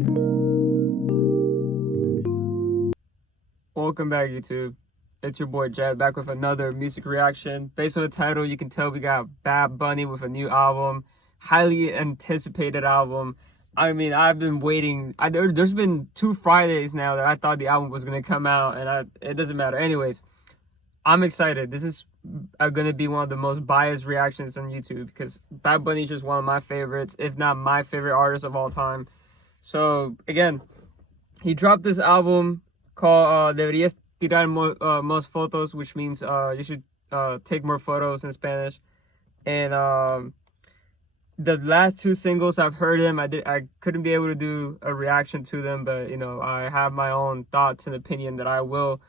Welcome back, YouTube. It's your boy Jet back with another music reaction. Based on the title, you can tell we got Bad Bunny with a new album, highly anticipated album. I mean, I've been waiting. There's been 2 Fridays now that I thought the album was gonna come out, and it doesn't matter. Anyways, I'm excited. This is gonna be one of the most biased reactions on YouTube because Bad Bunny is just one of my favorites, if not my favorite artist of all time. So again, he dropped this album called Deberías Tirar Más Fotos, which means you should take more photos in Spanish. And the last 2 singles I've heard him, I couldn't be able to do a reaction to them, but you know, I have my own thoughts and opinion that I will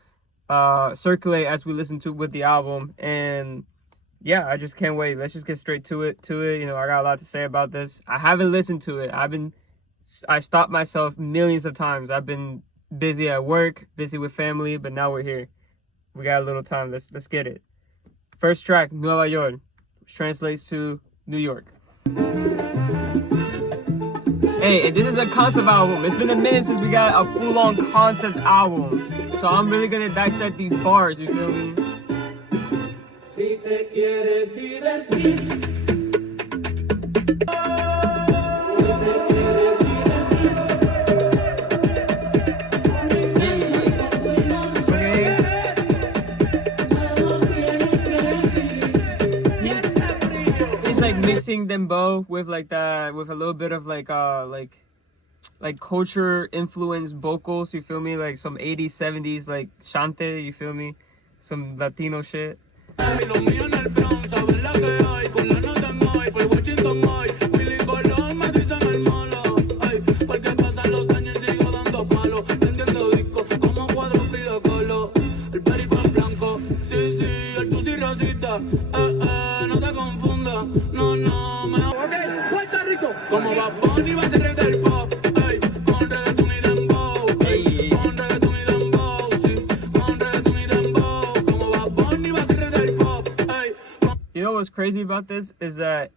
circulate as we listen to with the album. And yeah, I just can't wait. Let's just get straight to it. You know, I got a lot to say about this. I haven't listened to it. I stopped myself millions of times. I've been busy at work, busy with family, but now we're here. We got a little time. Let's get it. First track, Nueva York, which translates to New York. Hey, this is a concept album. It's been a minute since we got a full-on concept album, so I'm really gonna dissect these bars. You feel me? Si te quieres divertir. Mixing them both with like that, with a little bit of like culture influenced vocals, you feel me? Like some 80s, 70s like chante, you feel me? Some Latino shit. You know what's crazy about this is that,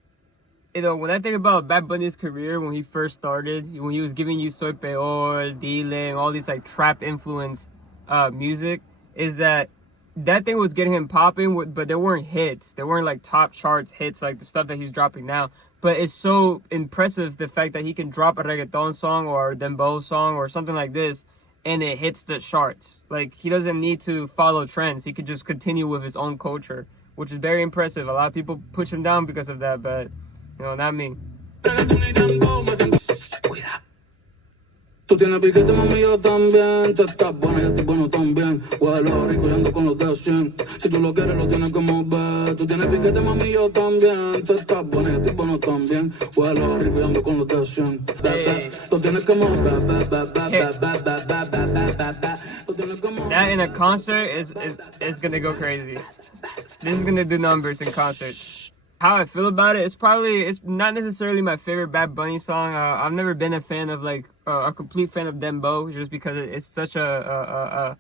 you know, when I think about Bad Bunny's career, when he first started, when he was giving you Soy Peor, Dile, and all these like trap influence music, is that thing was getting him popping, but there weren't hits. There weren't like top charts hits like the stuff that he's dropping now. But it's so impressive the fact that he can drop a reggaeton song or a dembow song or something like this, and it hits the charts. Like, he doesn't need to follow trends. He could just continue with his own culture, which is very impressive. A lot of people push him down because of that, but, you know, not me. Tú tienes piquete, mami, yo también. Tú estás buena, yo estoy bueno también. Huelo rico y ando con los de 100. Si tú lo quieres, lo tienes que mover. Tú tienes piquete, mami, yo también. Tú estás buena, yo estoy bueno también. Huelo rico y ando con los de 100. Lo tienes que mover. That in a concert is gonna go crazy. This is gonna do numbers in concert. How I feel about it, it's not necessarily my favorite Bad Bunny song. I've never been a fan of like a complete fan of Dembow, just because it's such a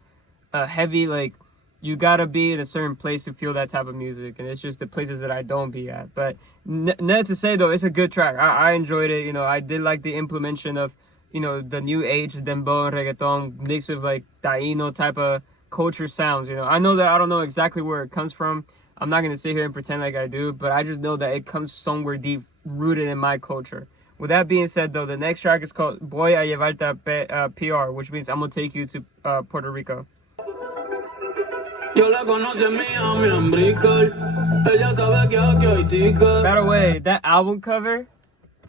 heavy, like, you gotta be in a certain place to feel that type of music, and it's just the places that I don't be at. But not to say though, it's a good track. I enjoyed it. You know, I did like the implementation of, you know, the new age Dembow and reggaeton mixed with like Taino type of culture sounds. You know, I know that I don't know exactly where it comes from. I'm not going to sit here and pretend like I do, but I just know that it comes somewhere deep, rooted in my culture. With that being said, though, the next track is called Voy a Llevarte a PR, which means I'm going to take you to Puerto Rico. By the way, that album cover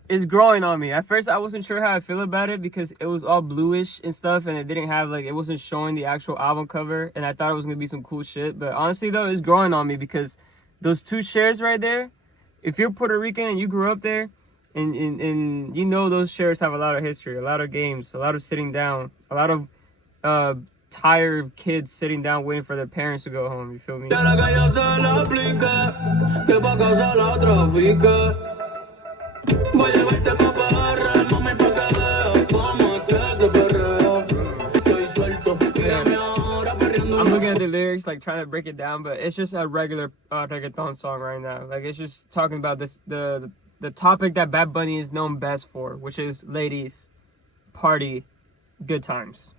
is growing on me. At first, I wasn't sure how I feel about it because it was all bluish and stuff, and it didn't have, like, it wasn't showing the actual album cover, and I thought it was gonna be some cool shit. But honestly, though, it's growing on me because those 2 shares right there, if you're Puerto Rican and you grew up there, and you know those shares have a lot of history, a lot of games, a lot of sitting down, a lot of tired kids sitting down waiting for their parents to go home. You feel me? I'm looking at the lyrics, like trying to break it down, but it's just a regular reggaeton song right now. Like, it's just talking about this the topic that Bad Bunny is known best for, which is ladies, party, good times.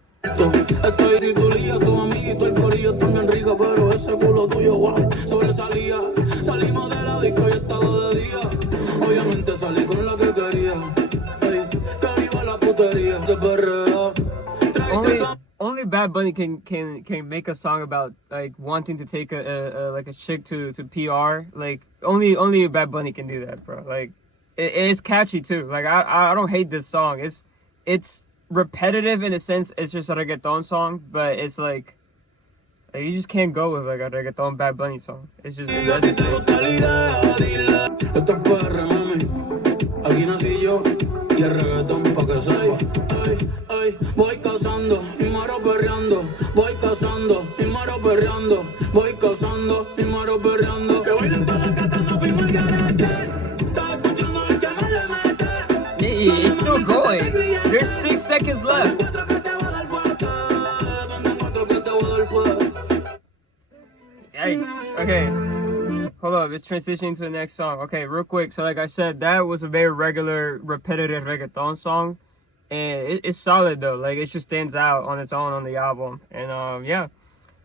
Only Bad Bunny can make a song about like wanting to take a chick to PR. Like only Bad Bunny can do that, bro. Like it's catchy too. Like I don't hate this song. It's repetitive in a sense. It's just a reggaeton song, but it's like you just can't go with like a reggaeton Bad Bunny song. It's just it voy cazando y muero perreando, voy cazando y muero perreando, voy cazando y muero perreando. Que bailen todas las gatas, no fuimos al garete. Estaba escuchando el que más le mete. Yeah, it's still going. There's 6 seconds left. Yikes. Okay. Hold up, it's transitioning to the next song. Okay, real quick. So like I said, that was a very regular, repetitive reggaeton song. And it's solid though. Like it just stands out on its own on the album. And yeah,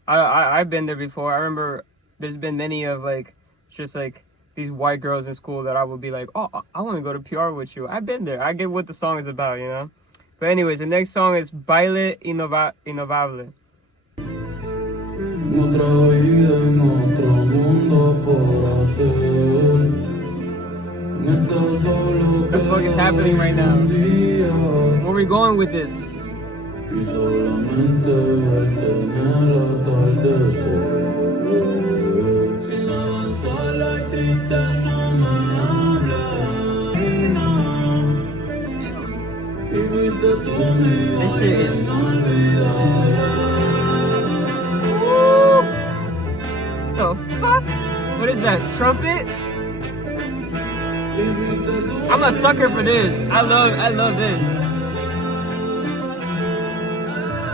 I've been there before. I remember there's been many of like just like these white girls in school that I would be like, oh, I want to go to PR with you. I've been there. I get what the song is about, you know. But anyways, the next song is Baile Innovable. Otra vida en otro mundo por hacer. What the fuck is happening right now? Where are we going with this? Y solamente verte en el atardecer. Si me van sola y triste no me hables. Y fuiste tú mi baile inolvidable. The fuck? What is that? Trumpet? I'm a sucker for this. I love this.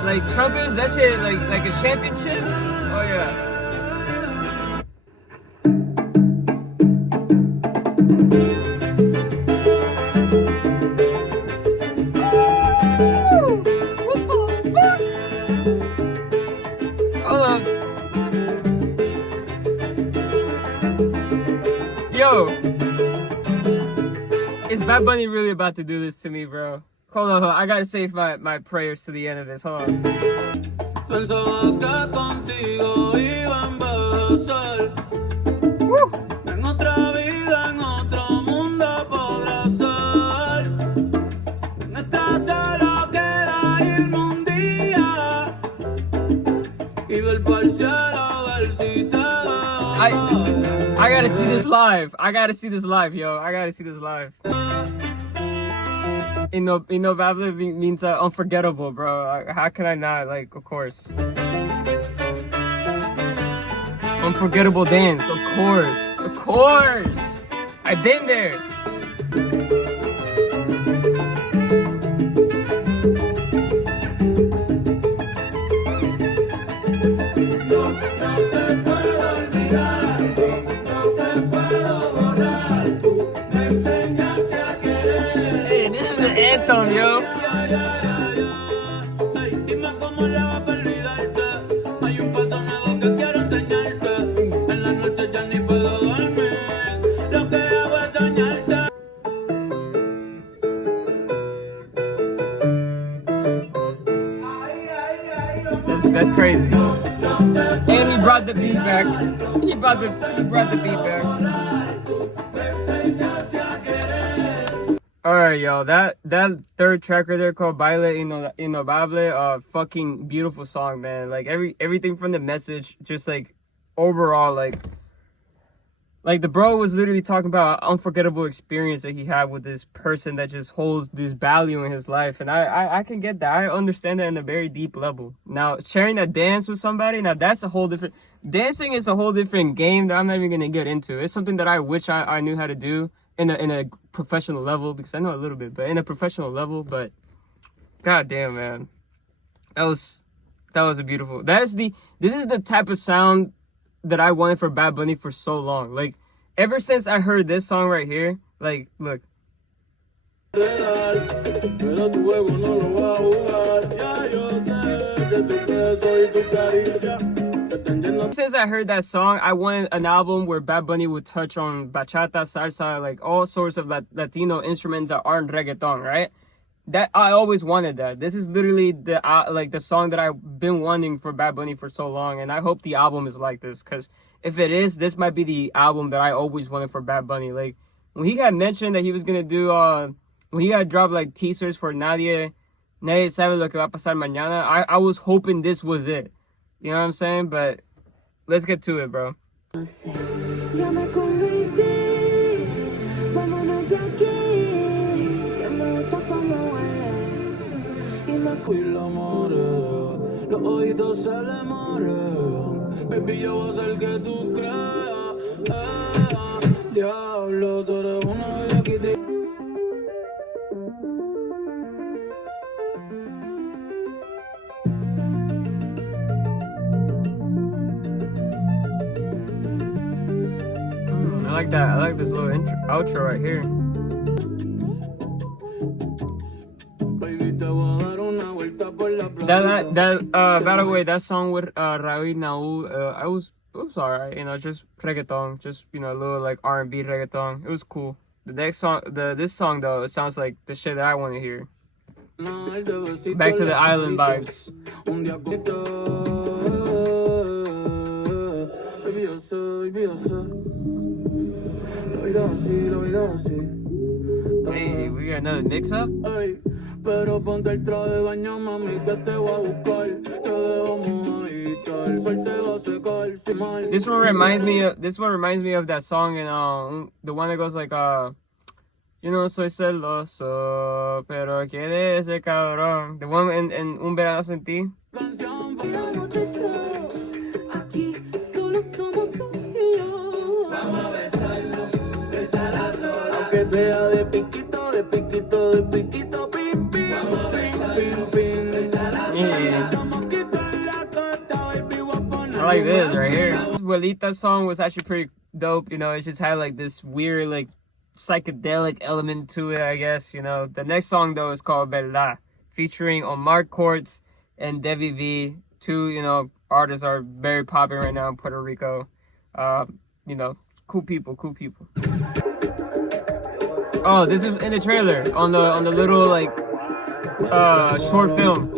Like trumpets, that shit like a championship? Oh yeah. Hold up. Yo. Is Bad Bunny really about to do this to me, bro? Hold on. I gotta save my prayers to the end of this. Hold on. Pensaba que contigo iba a envejecer. En otra vida, en otro mundo podrá ser. En esta sala queda irme un día y ver pa'l cielo a ver si te veo. I gotta see this live. I gotta see this live, yo. I gotta see this live. Innovable means unforgettable, bro. How can I not? Like, of course. Unforgettable dance, of course. Of course. I've been there. Anthem, yo. Dime cómo le va a olvidarte. Hay un paso nuevo que quiero enseñarte. En la noche ya ni puedo dormir. Lo que hago es soñarte. That's crazy. And he brought the beat back. He brought the beat back. Alright, yo, that third track right there called Baile Innovable, fucking beautiful song, man. Like everything from the message, just like overall, like the bro was literally talking about an unforgettable experience that he had with this person that just holds this value in his life. And I can get that. I understand that in a very deep level. Now, sharing a dance with somebody, now that's a whole different, dancing is a whole different game that I'm not even gonna get into. It's something that I wish I knew how to do in a professional level, because I know a little bit, but in a professional level. But god damn, man, that was a beautiful, this is the type of sound that I wanted for Bad Bunny for so long. Like ever since I heard this song right here, like look. Pero tu juego no lo va a jugar. Ya yo sé que tu beso y tu caricia te están llenando. Since I heard that song, I wanted an album where Bad Bunny would touch on bachata, salsa, like all sorts of Latino instruments that aren't reggaeton, right? That I always wanted that. This is literally the like the song that I've been wanting for Bad Bunny for so long, and I hope the album is like this. Cause if it is, this might be the album that I always wanted for Bad Bunny. Like when he had mentioned that he was gonna do when he had dropped like teasers for Nadie sabe lo que va a pasar mañana. I was hoping this was it. You know what I'm saying? But let's get to it, bro. Ya me convertí, vámonos de aquí, que me gusta como huele y me Y la marea, los ojitos se le marean. Baby, yo voy a hacer que tú creas. Diablo, tú eres una de aquí. I like that. I like this little outro right here. Baby, te voy a dar una vuelta por la playa. By the way, that song with Raúl Naú, it was alright. You know, just reggaeton, just a little like R&B reggaeton. It was cool. The next song, this song though, it sounds like the shit that I want to hear. Back to the island vibes. Hey, we got another mix up? Pero ponte el traje de baño, mami, que te voy a buscar. Te dejo mojadita, el sol te va a secar sin mal. This one reminds me of that song and the one that goes like yo no soy celoso, pero quiere ese cabrón. The one in Un Verano Sin Ti. tiramos de todo. Aquí solo somos tú y yo. Vamos a besarlo, estará sola. Aunque sea de piquito, de piquito, de piquito, pim, pim. Vamos a besarlo, pim, pim. Estará sola. Chamaquito en la costa, baby, voy a poner. I like this right here. This Abuelita song was actually pretty dope. You know, it just had like this weird like psychedelic element to it, I guess. You know, the next song though is called Verdad, featuring Omar Courtz and Devee. Two, artists are very popular right now in Puerto Rico. Cool people. Oh, this is in the trailer on the little like short film.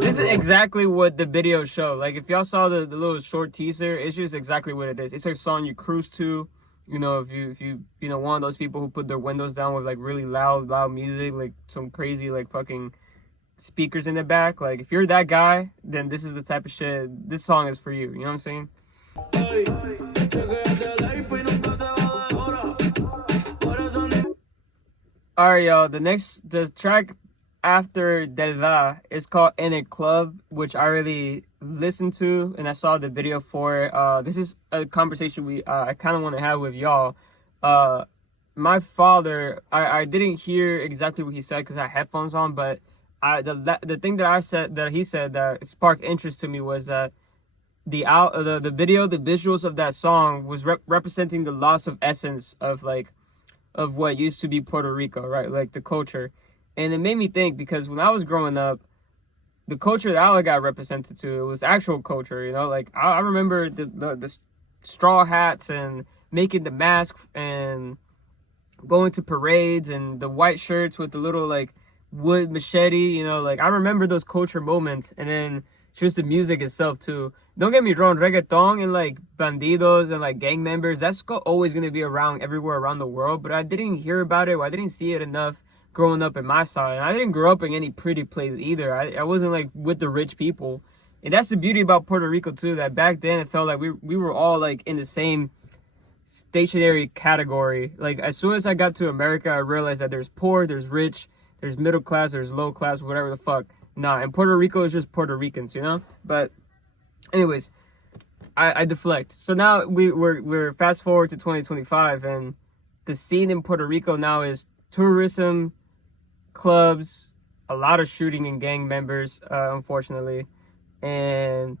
This is exactly what the video show. Like if y'all saw the little short teaser, it's just exactly what it is. It's a song you cruise to. If you one of those people who put their windows down with like really loud music, like some crazy like fucking speakers in the back. Like if you're that guy, then this is the type of shit. This song is for you. You know what I'm saying? All right, y'all. The track after Delva is called In a Club, which I really listened to and I saw the video for it. This is a conversation I kind of want to have with y'all. My father, I didn't hear exactly what he said because I had headphones on, but the thing that he said that sparked interest to me was that the video, the visuals of that song was representing the loss of essence of what used to be Puerto Rico, right? Like the culture. And it made me think because when I was growing up, the culture that I got represented to, it was actual culture, like I remember the straw hats and making the mask and going to parades and the white shirts with the little like wood machete, like I remember those culture moments. And then just the music itself too. Don't get me wrong, reggaeton and like bandidos and like gang members, that's always going to be around everywhere around the world. But I didn't hear about it, or I didn't see it enough growing up in my side. And I didn't grow up in any pretty place either. I wasn't like with the rich people. And that's the beauty about Puerto Rico too, that back then it felt like we were all like in the same stationary category. Like as soon as I got to America, I realized that there's poor, there's rich, there's middle class, there's low class, whatever the fuck. Nah, and Puerto Rico is just Puerto Ricans, But anyways, I deflect. So now we're fast forward to 2025, and the scene in Puerto Rico now is tourism, clubs, a lot of shooting and gang members, unfortunately. And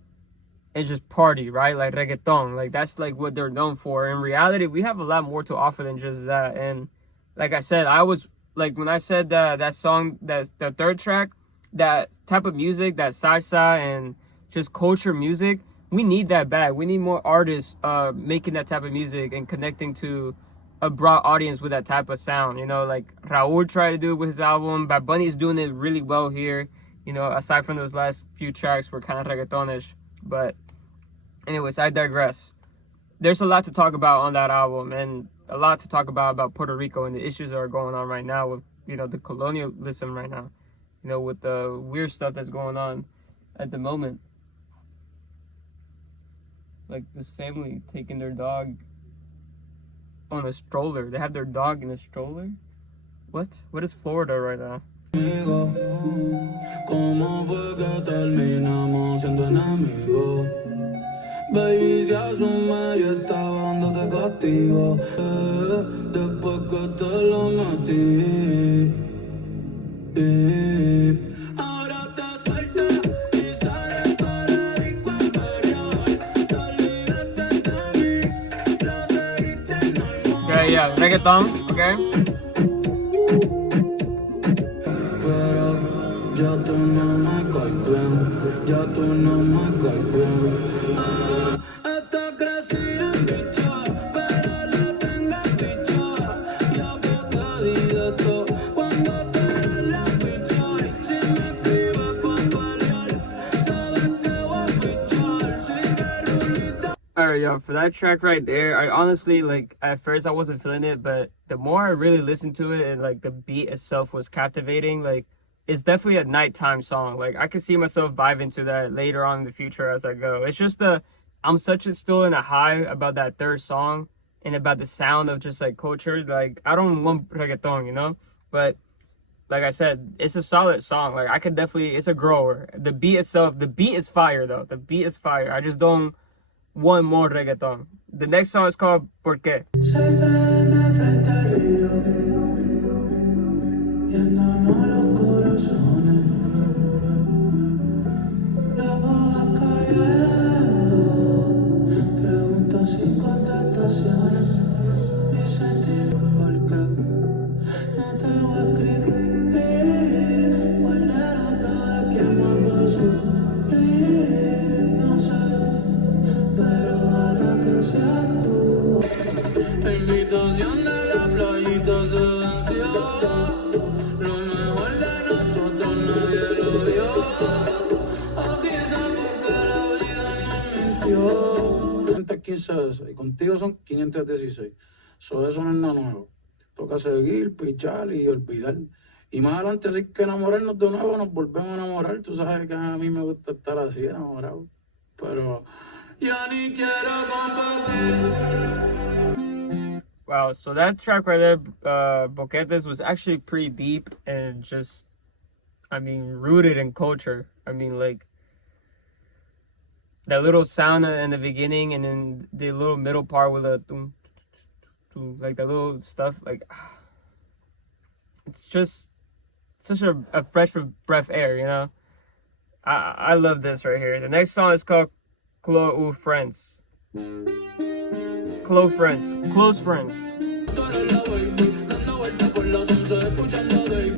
and just party, right? Like reggaeton. Like that's like what they're known for. In reality, we have a lot more to offer than just that. And like I said, I was like when I said that song, that the third track, that type of music, that salsa and just culture music, we need that back. We need more artists making that type of music and connecting to a broad audience with that type of sound. You know, like Raul tried to do it with his album. Bad Bunny is doing it really well here. You know, aside from those last few tracks were kind of reggaetonish. But anyways, I digress. There's a lot to talk about on that album, and a lot to talk about Puerto Rico and the issues that are going on right now with, you know, the colonialism right now. You know, with the weird stuff that's going on at the moment. Like this family taking their dog on a stroller. They have their dog in a stroller? What? What is Florida right now? ¿Cómo fue que terminamos siendo enemigos? Baby, si asume yo estaba dándote castigo. Después que te lo metí. Ahora te suelta y sales para disco a pelear. Te olvidaste de mí, lo seguiste normal. Okay, yeah, reggaeton, okay? Pero ya tú no me caes bien, ya tú no me caes bien. Está crecida en bicha, pero la tengo ficha. Yo que te dije esto cuando te la fichar. Si me escribes pa' pelear, sabes que voy a fichar. Sigue rulita. Alright, yo, for that track right there, I honestly, like, at first I wasn't feeling it, but the more I really listened to it and, like, the beat itself was captivating, like, it's definitely a nighttime song. Like, I could see myself vibing to that later on in the future as I go. It's just I'm still in a high about that third song and about the sound of just, like, culture. Like, I don't want reggaeton, you know? But, like I said, it's a solid song. Like, I could definitely, it's a grower. The beat itself, the beat is fire, though. The beat is fire. I just don't want more reggaeton. The next song is called ¿Por qué? Se ven frente al río, llenando los corazones. La voz cayendo, preguntas sin contestaciones. Mi sentimiento, ¿por qué? No te voy a escribir, guardar todo quien más va a sufrir, no sé, pero ahora que seas tú. La invitación de la playita se venció. Lo mejor de nosotros nadie lo vio. O quizás porque la vida nos mintió. 515 veces y contigo son 516. Eso no es nada nuevo. Toca seguir, pichar y olvidar. Y más adelante, sí que enamorarnos de nuevo, nos volvemos a enamorar. Tú sabes que a mí me gusta estar así enamorado. Pero ya ni quiero compartir. Wow, so that track right there, Boquetes, was actually pretty deep and just, I mean, rooted in culture. I mean, like, that little sound in the beginning and then the little middle part with the, like, the little stuff, like, it's just such a fresh breath air, you know? I love this right here. The next song is called Close Friends. Close friends.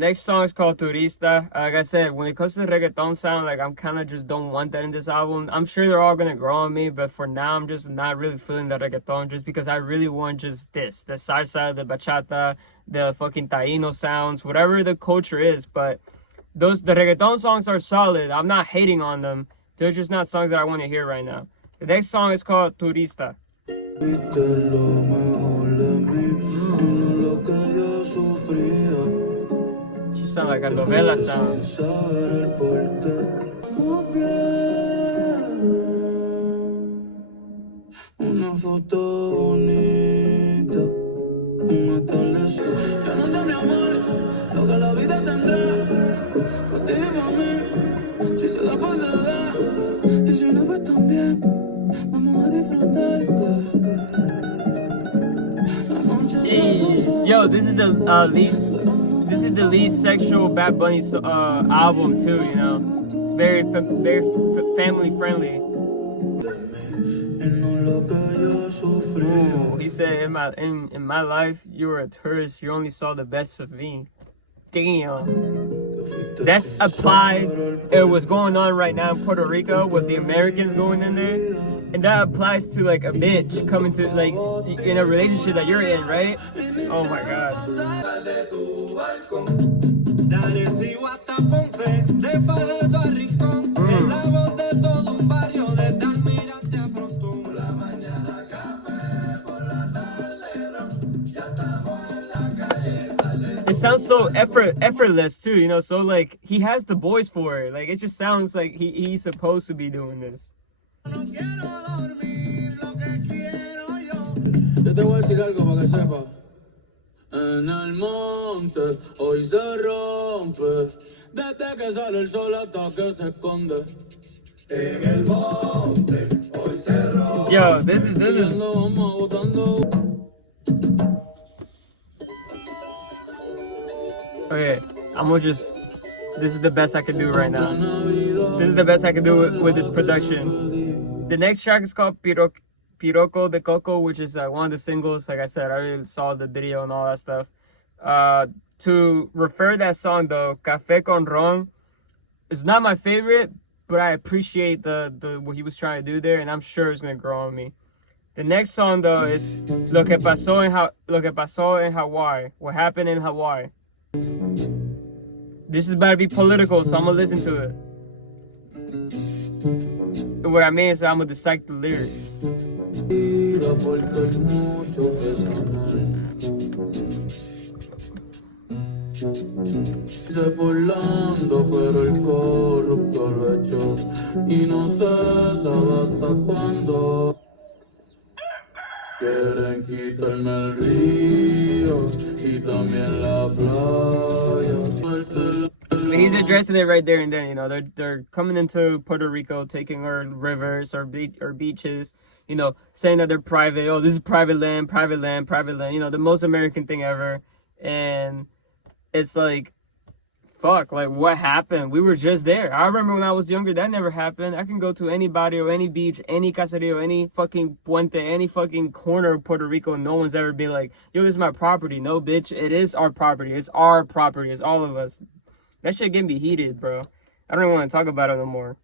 Next song is called Turista. Like I said, when it comes to the reggaeton sound, like I'm kind of just don't want that in this album. I'm sure they're all gonna grow on me, but for now I'm just not really feeling the reggaeton just because I really want just this, the salsa, the bachata, the fucking Taino sounds, whatever the culture is. But the reggaeton songs are solid. I'm not hating on them. They're just not songs that I want to hear right now. The next song is called Turista. She sounds like a novela sound. Una foto bonita, un atardecer. Yo no sé, mi amor, lo que la vida tendrá. Para ti y para mí, si se da, pues se da. Y si no, pues también. Vamos a disfrutar que la noche se pasa. Yo, this is the least sexual Bad Bunny album too. You know, it's very family friendly. said in my life, you were a tourist. You only saw the best of me. Damn. That's applied. It was going on right now in Puerto Rico with the Americans going in there, and that applies to like a bitch coming to like in a relationship that you're in, right? Oh my god. It sounds so effortless too, you know. So like he has the voice for it. Like it just sounds like he's supposed to be doing this. Yo te voy a decir algo para que sepa. En el monte hoy se rompe. Desde que sale el sol hasta que se esconde. En el monte hoy se rompe. Yo, this is. Okay, I'm gonna just. This is the best I can do right now. This is the best I can do with this production. The next track is called Piroco de Coco, which is one of the singles. Like I said, I already saw the video and all that stuff. To refer that song though, Café con Ron is not my favorite, but I appreciate the what he was trying to do there, and I'm sure it's gonna grow on me. The next song though is Lo que pasó en Hawaii. What happened in Hawaii. This is about to be political, so I'm gonna listen to it. And what I mean is I'm gonna dissect the lyrics. Volando, pero el corrupto lo echó y no se sabe hasta cuándo. Quieren quitarme el río y también la playa. He's addressing it right there and then, you know, they're coming into Puerto Rico, taking our rivers or beaches, you know, saying that they're private. Oh, this is private land, private land, private land. You know, the most American thing ever. And it's like, fuck, like what happened? We were just there. I remember when I was younger, that never happened. I can go to any barrio, any beach, any caserio, any fucking puente, any fucking corner of Puerto Rico, and no one's ever been like, yo, this is my property. No, bitch, it is our property. It's our property. It's all of us. That shit getting me heated, bro. I don't even want to talk about it no more.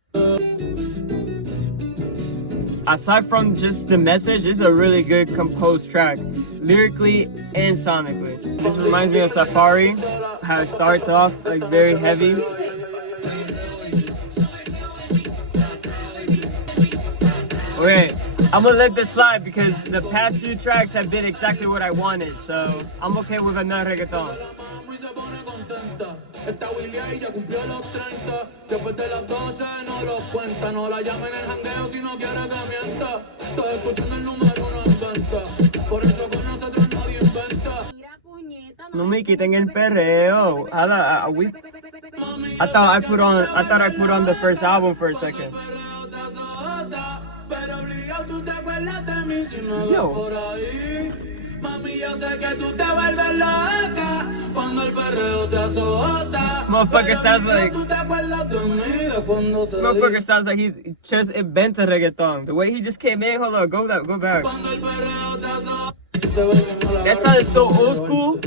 Aside from just the message, this is a really good composed track, lyrically and sonically. This reminds me of Safari, how it starts off like very heavy. Okay, I'm gonna let this slide because the past few tracks have been exactly what I wanted, so I'm okay with another reggaeton. Esta Willy ahí ya cumplió los 30. Después de las 12 no lo cuenta. No la llamen el jangueo si no quiere que mienta. Estoy escuchando el número 1 en venta. Por eso con nosotros nadie inventa. No me quiten el perreo. I thought I put on the first album for a second. Yo. Mami, yo sé que tú te vuelves loca cuando el perreo te azota. Motherfucker sounds like he's just invented reggaeton. The way he just came in, hold on, go back. That sounded so old school.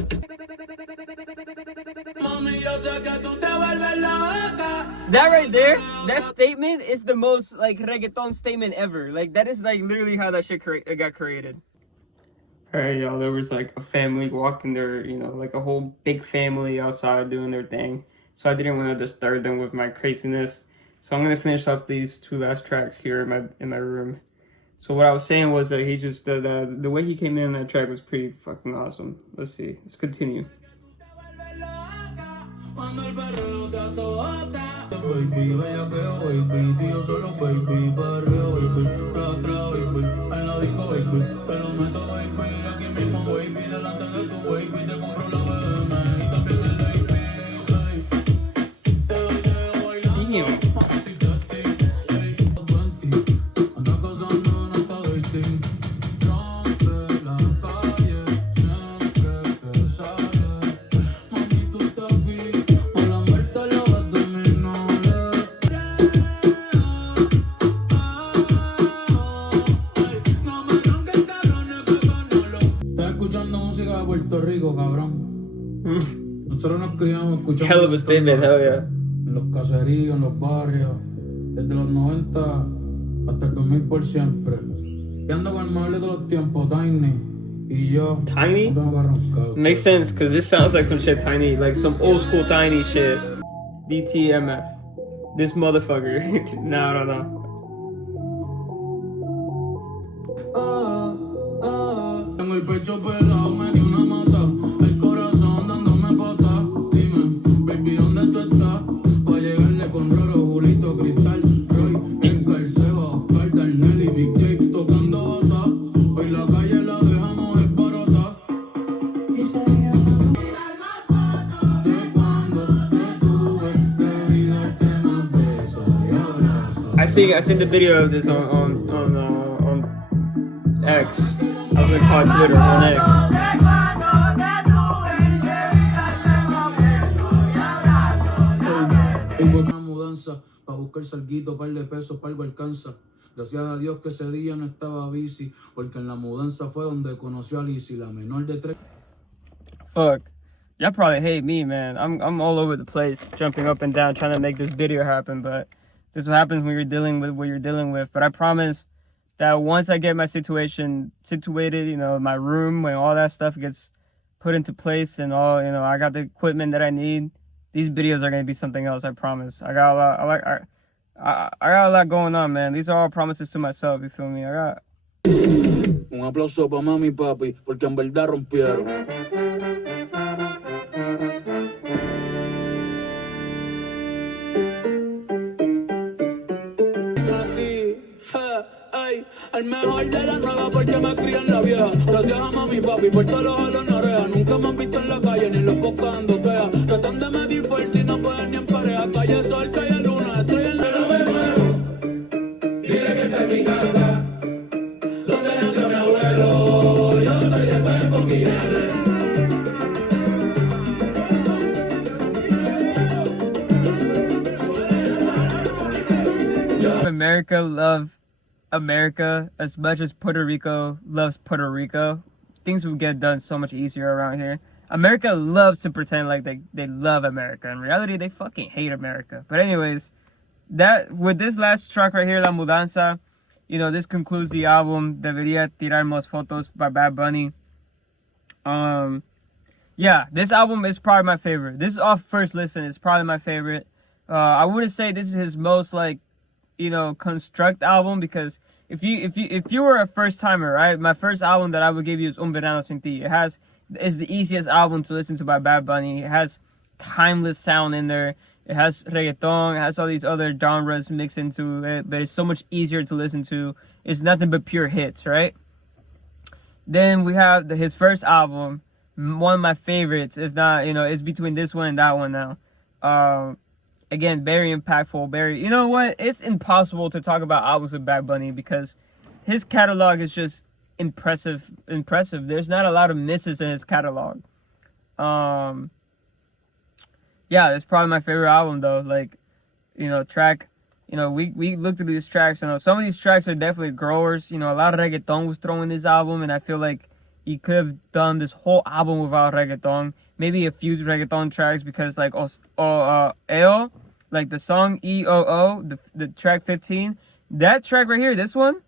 That right there, that statement is the most like reggaeton statement ever. Like that is like literally how that shit got created. Alright, y'all, there was like a family walking their, you know, like a whole big family outside doing their thing. So I didn't want to disturb them with my craziness. So I'm going to finish off these two last tracks here in my room. So what I was saying was that he just, the way he came in that track was pretty fucking awesome. Let's see, let's continue. escuchando música de Puerto Rico, cabrón. Nosotros nos criamos escuchando. Hell of a statement, hell yeah. En los caseríos, en los barrios, desde los 90 hasta el 2000 por siempre. Y ando con el mejor de todos los tiempos, Taino. Y yo. Tiny? No tengo que arrancar. Makes sense, because this sounds like some shit Tiny, like some old school Tiny shit. DTMF. This motherfucker. No, I don't know. Tengo el pecho pelado, me dio una mata. El corazón dándome pata. Dime, baby, ¿dónde tú estás? Pa' llegarle con Roro, Julito, Cristal, Roy, Edgar, Seba, Oscar, Darnell y Big J tocando bata. Hoy la calle la dejamos esbarata. Y seguimos. De cuando te tuve, debí darte más besos y abrazos. I seen the video of this on X. I was gonna call it Twitter on X. Una mudanza pa' buscar salguito, par de pesos, pa' algo alcanza. Gracias a Dios que ese día no estaba bici, porque en la mudanza fue donde conoció a Lizzy, la menor de 3. Fuck. Y'all probably hate me, man. I'm all over the place, jumping up and down, trying to make this video happen, but this is what happens when you're dealing with what you're dealing with. But I promise that once I get my situation situated, you know, my room, when all that stuff gets put into place and all, you know, I got the equipment that I need, these videos are gonna be something else, I promise. I got a lot, I got a lot going on, man. These are all promises to myself, you feel me? Un aplauso pa' mami y papi, porque en verdad rompieron. El mejor de la nueva porque me crié en la vieja. Gracias a mami y papi por todos los jalos en oreja. Nunca me han visto en la calle ni en los podcasts dando queja. Tratan de medir fuerza y no pueden ni en pareja. Calle Sol, calle Luna, estoy en la nueva. Dile que está en mi casa, donde nació mi abuelo. Yo soy el Pepo Guillermo. America love America as much as Puerto Rico loves Puerto Rico. Things would get done so much easier around here. America loves to pretend like they love America. In reality, they fucking hate America. But anyways, that with this last track right here, La Mudanza, you know, this concludes the album Devee Tirar Más Fotos by Bad Bunny. Yeah, this album is probably my favorite. This is off first listen. It's probably my favorite. I wouldn't say this is his most like, you know, construct album, because if you were a first timer, right, my first album that I would give you is Un Verano Sin Ti. It's the easiest album to listen to by Bad Bunny. It has timeless sound in there. It has reggaeton. It has all these other genres mixed into it, but it's so much easier to listen to. It's nothing but pure hits, right? Then we have his first album, one of my favorites. If not, you know, it's between this one and that one now. Again, very impactful, very, you know what? It's impossible to talk about albums with Bad Bunny because his catalog is just impressive. There's not a lot of misses in his catalog. Yeah, it's probably my favorite album though. Like, you know, track, you know, we looked through these tracks, you know, some of these tracks are definitely growers. You know, a lot of reggaeton was thrown in this album, and I feel like he could have done this whole album without reggaeton. Maybe a few reggaeton tracks, because like EO, like the song EOO, the track 15, that track right here, this one.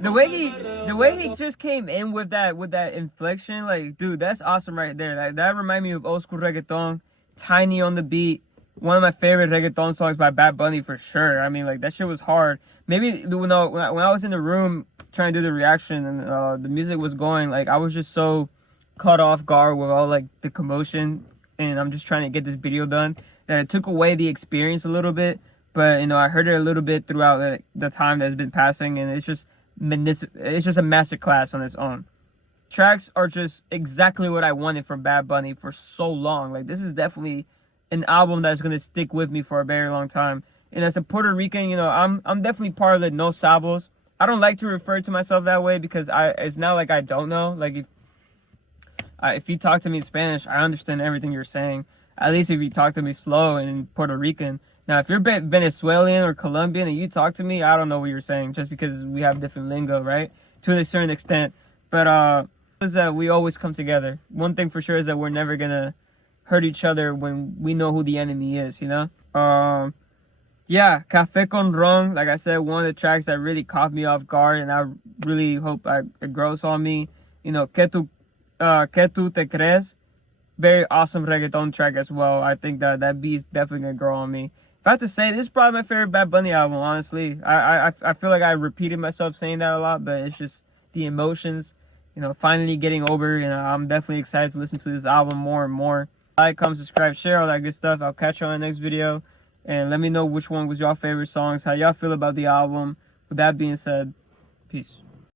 The way he just came in with that inflection, like, dude, that's awesome right there. That remind me of old school reggaeton, Tiny on the beat. One of my favorite reggaeton songs by Bad Bunny for sure. I mean, like, that shit was hard. Maybe when I was in the room trying to do the reaction and the music was going, like, I was just so caught off guard with all like the commotion, and I'm just trying to get this video done, that it took away the experience a little bit. But, you know, I heard it a little bit throughout the time that's been passing, and it's just a masterclass on its own. Tracks are just exactly what I wanted from Bad Bunny for so long. Like, this is definitely an album that's gonna stick with me for a very long time. And as a Puerto Rican, you know, I'm definitely part of the no sabos. I don't like to refer to myself that way because it's not like I don't know. Like, if you talk to me in Spanish, I understand everything you're saying. At least if you talk to me slow and in Puerto Rican, Now, if you're Venezuelan or Colombian and you talk to me, I don't know what you're saying, just because we have different lingo, right? To a certain extent. But is that we always come together. One thing for sure is that we're never gonna hurt each other when we know who the enemy is, you know? Yeah, Café con Ron, like I said, one of the tracks that really caught me off guard, and I really hope it grows on me. You know, Que tu te crees? Very awesome reggaeton track as well. I think that beat's definitely gonna grow on me. If I have to say, this is probably my favorite Bad Bunny album, honestly. I feel like I repeated myself saying that a lot, but it's just the emotions, you know, finally getting over. You know, I'm definitely excited to listen to this album more and more. Like, comment, subscribe, share, all that good stuff. I'll catch you on the next video. And let me know which one was your favorite songs, how y'all feel about the album. With that being said, peace.